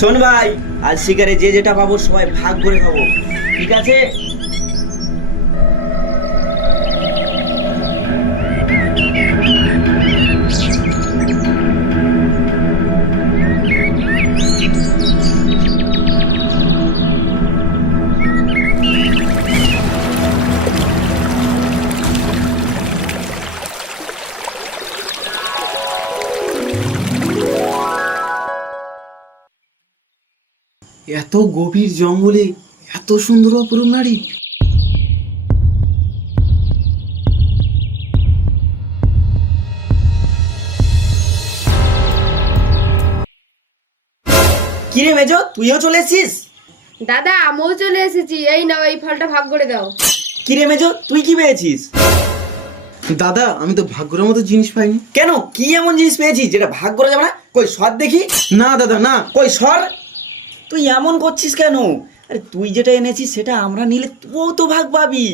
শোন ভাই, আজ শিকারে যে যেটা পাবো সবাই ভাগ করে খাবো, ঠিক আছে? এত গভীর জঙ্গলে এত সুন্দর অপরূপ নারী। কি রে মেজো, তুইও চলে এসেছিস? দাদা আমিও চলে এসেছি, এই নাও এই ফলটা ভাগ করে দাও। কি রে মেজো, তুই কি পেয়েছিস? দাদা আমি তো ভাগ্যের মতো জিনিস পাইনি। কেন, কি এমন জিনিস পেয়েছিস যেটা ভাগ করে যাবে না? কই সর দেখি। না দাদা না। কই সর। তুই এমন করছিস কেন? আরে তুই যেটা এনেছিস সেটা আমরা নিলে তুইও তো ভাগ পাবি।